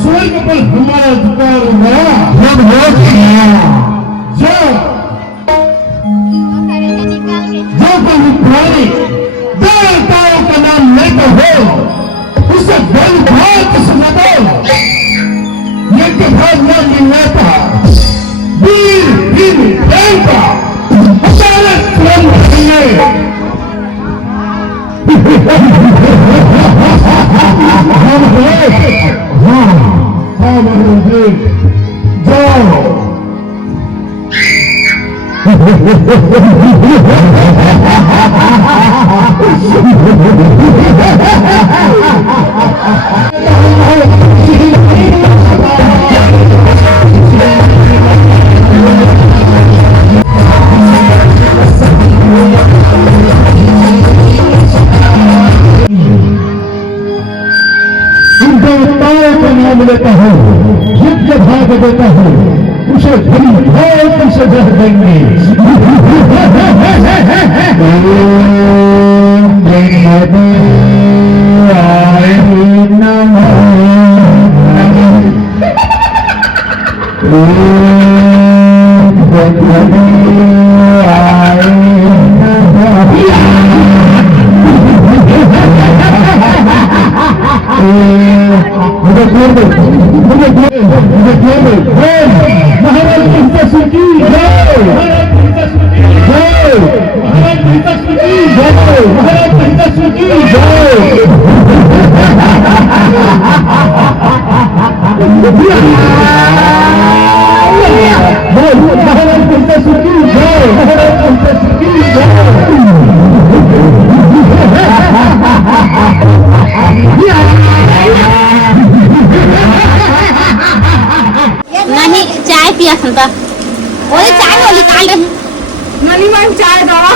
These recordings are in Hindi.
स्वर्ग पर हमारा अधिकार होगा। जो कोई प्राणी देवताओं का नाम लेता हो उसे बलभाग सुना दो। यज्ञ भाग न मिलने पर वीर देवता अचानक क्रम करेंगे। जाओ लेता हूँ, यज्ञ भाग देता हूँ, उसे भली भाग से दे देंगे। नहीं चाय पिया था वो चाय वो निकाल रहे नली में चाय दवा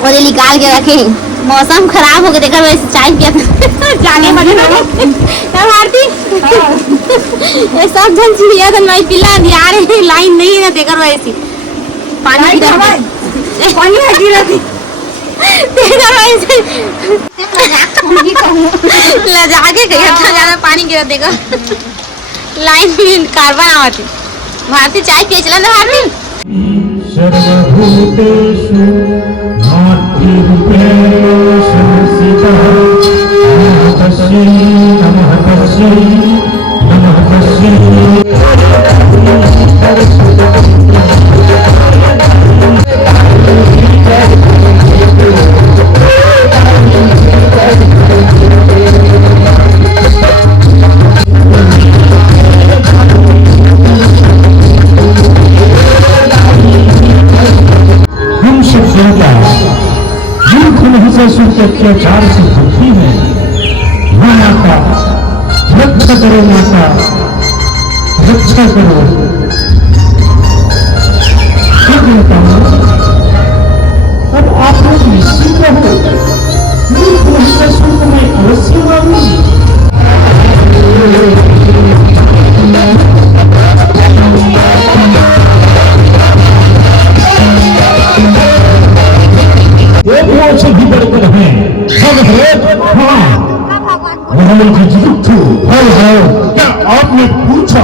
वो निकाल के रखे। मौसम खराब हो गया देखा वैसे चाय पिया था जाने बजे भारती ये सब जन चिड़िया तो नहीं पिला दिया रहे लाइन नहीं है देखा वैसे पानी गिरा थी लजा के ज्यादा पानी गिरा देगा लाइन में कारबन आती। भारती चाय पिए चला ना भारती। सर्वभूतेषु मातृरूपेण संस्थितः नमः तस्यै के अत्याचार से दुखी है। माता रक्षा करो, माता रक्षा करो। अब आप लोग निश्चित रहो, महिषासुर को मैं अवश्य मारूंगी। से भी बढ़कर हैं सब है। क्या आपने पूछा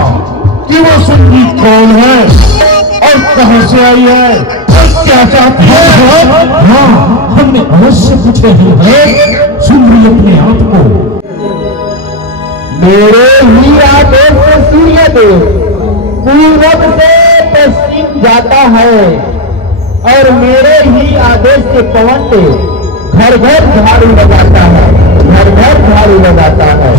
कि वो सुंदरी कौन है और कहां से आई है और क्या चाहती है? हाँ, हमने अवश्य पूछे हैं। सुंदरी अपने आप को मेरे ही आदेश से सूर्यदेव पूर्व से पश्चिम जाता है और मेरे ही आदेश से पवन देव घर घर झाड़ू लगाता है, घर घर झाड़ू लगाता है।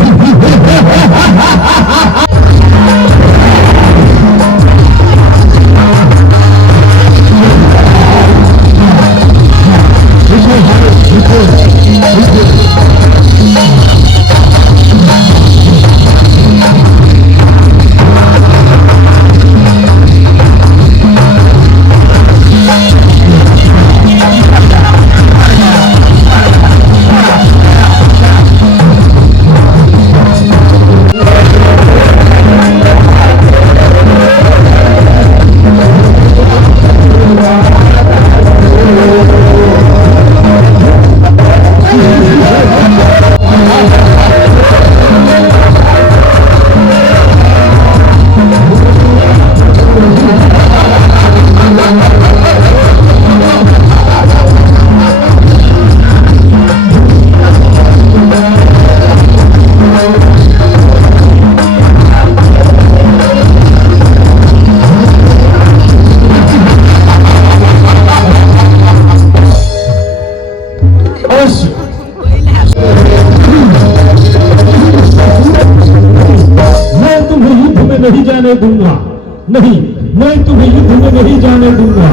नहीं, मैं तुम्हें युद्ध में नहीं जाने दूंगा।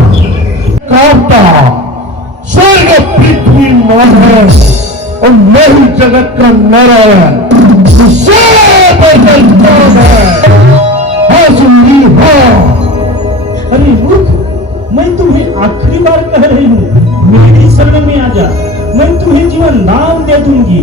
कांता स्वर्ग पृथ्वी मां है और मैं ही जगत का नारायण। हाँ सुंदरी हाँ। अरे मूर्ख, मैं तुम्हें आखिरी बार कह रही हूँ, मेरी शरण में आ जा, मैं तुम्हें जीवन दान दे दूंगी।